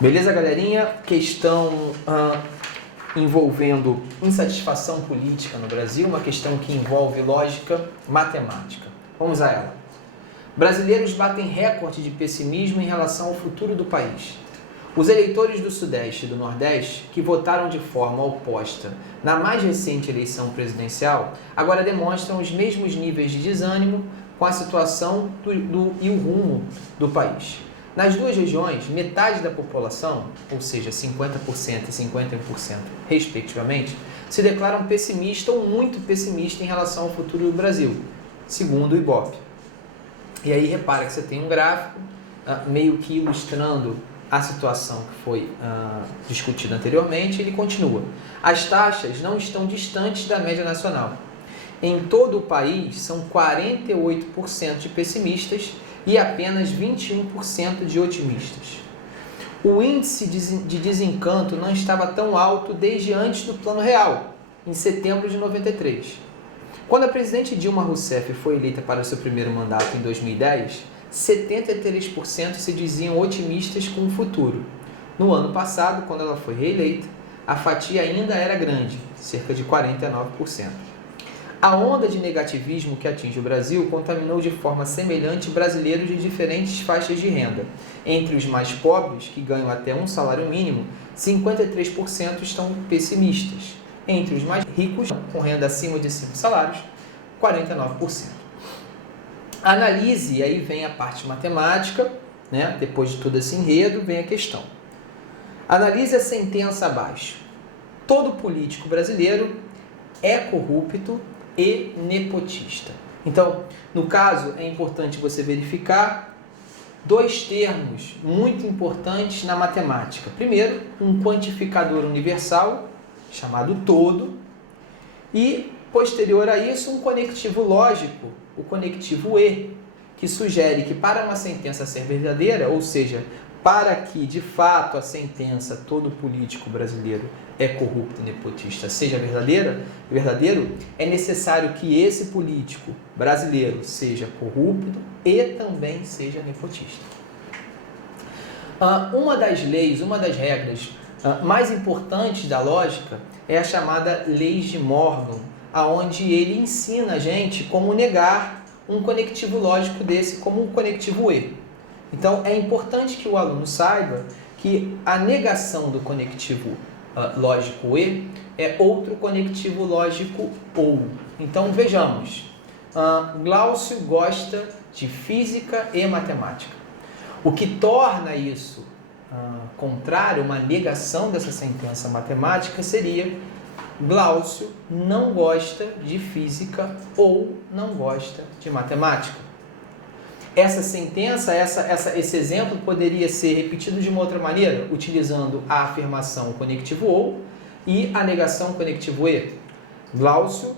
Beleza, galerinha? Questão envolvendo insatisfação política no Brasil, uma questão que envolve lógica matemática. Vamos a ela. Brasileiros batem recorde de pessimismo em relação ao futuro do país. Os eleitores do Sudeste e do Nordeste, que votaram de forma oposta na mais recente eleição presidencial, agora demonstram os mesmos níveis de desânimo com a situação e o rumo do país. Nas duas regiões, metade da população, ou seja, 50% e 51% respectivamente, se declaram pessimista ou muito pessimista em relação ao futuro do Brasil, segundo o Ibope. E aí repara que você tem um gráfico meio que ilustrando a situação que foi discutida anteriormente. Ele continua. As taxas não estão distantes da média nacional. Em todo o país, são 48% de pessimistas e apenas 21% de otimistas. O índice de desencanto não estava tão alto desde antes do Plano Real, em setembro de 93. Quando a presidente Dilma Rousseff foi eleita para o seu primeiro mandato em 2010, 73% se diziam otimistas com o futuro. No ano passado, quando ela foi reeleita, a fatia ainda era grande, cerca de 49%. A onda de negativismo que atinge o Brasil contaminou de forma semelhante brasileiros de diferentes faixas de renda. Entre os mais pobres, que ganham até um salário mínimo, 53% estão pessimistas. Entre os mais ricos, com renda acima de 5 salários, 49%. Analise, e aí vem a parte matemática, né? Depois de todo esse enredo, vem a questão. Analise a sentença abaixo. Todo político brasileiro é corrupto e nepotista. Então, no caso, é importante você verificar dois termos muito importantes na matemática. Primeiro, um quantificador universal, chamado todo, e, posterior a isso, um conectivo lógico, o conectivo E, que sugere que para uma sentença ser verdadeira, ou seja, para que de fato a sentença todo político brasileiro é corrupto e nepotista seja verdadeiro, é necessário que esse político brasileiro seja corrupto e também seja nepotista. Uma das leis, uma das regras mais importantes da lógica é a chamada Lei de Morgan, aonde ele ensina a gente como negar um conectivo lógico desse como um conectivo E. Então, é importante que o aluno saiba que a negação do conectivo lógico E é outro conectivo lógico OU. Então, vejamos. Glaucio gosta de física e matemática. O que torna isso contrário, uma negação dessa sentença matemática, seria Glaucio não gosta de física ou não gosta de matemática. Essa sentença, esse exemplo poderia ser repetido de uma outra maneira, utilizando a afirmação conectivo OU e a negação conectivo E. Glaucio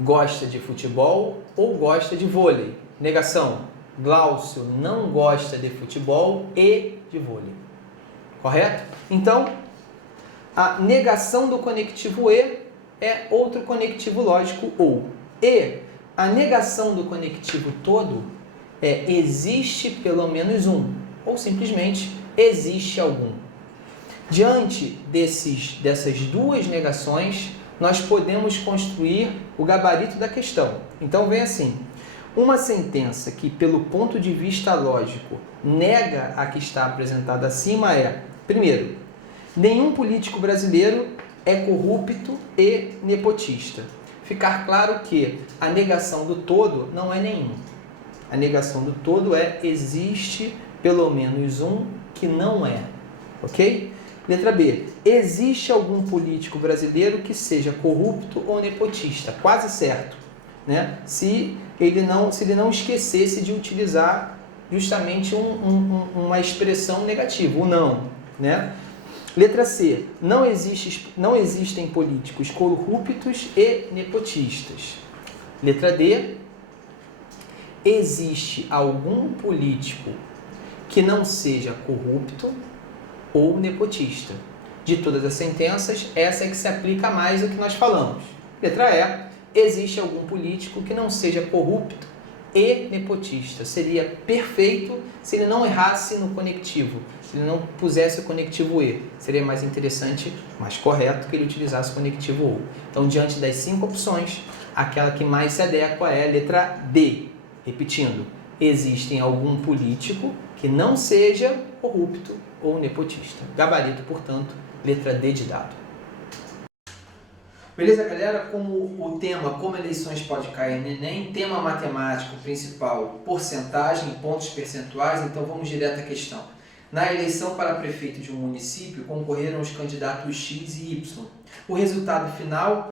gosta de futebol ou gosta de vôlei. Negação. Glaucio não gosta de futebol e de vôlei. Correto? Então, a negação do conectivo E é outro conectivo lógico OU. E a negação do conectivo todo é existe pelo menos um, ou simplesmente existe algum. Diante dessas duas negações, nós podemos construir o gabarito da questão. Então vem assim: uma sentença que, pelo ponto de vista lógico, nega a que está apresentada acima é, primeiro, nenhum político brasileiro é corrupto e nepotista. Ficar claro que a negação do todo não é nenhum. A negação do todo é existe pelo menos um que não é. Ok? Letra B. Existe algum político brasileiro que seja corrupto ou nepotista? Quase certo, né? Se ele não esquecesse de utilizar justamente uma expressão negativa, o não, né? Letra C. Não existem políticos corruptos e nepotistas. Letra D. Existe algum político que não seja corrupto ou nepotista. De todas as sentenças, essa é que se aplica mais ao que nós falamos. Letra E. Existe algum político que não seja corrupto e nepotista. Seria perfeito se ele não errasse no conectivo, se ele não pusesse o conectivo e. Seria mais interessante, mais correto que ele utilizasse o conectivo ou. Então, diante das 5 opções, aquela que mais se adequa é a letra D. Repetindo, existe algum político que não seja corrupto ou nepotista. Gabarito, portanto, letra D de dado. Beleza, galera? Como o tema, como eleições pode cair no Enem, tema matemático principal, porcentagem, pontos percentuais, então vamos direto à questão. Na eleição para prefeito de um município, concorreram os candidatos X e Y. O resultado final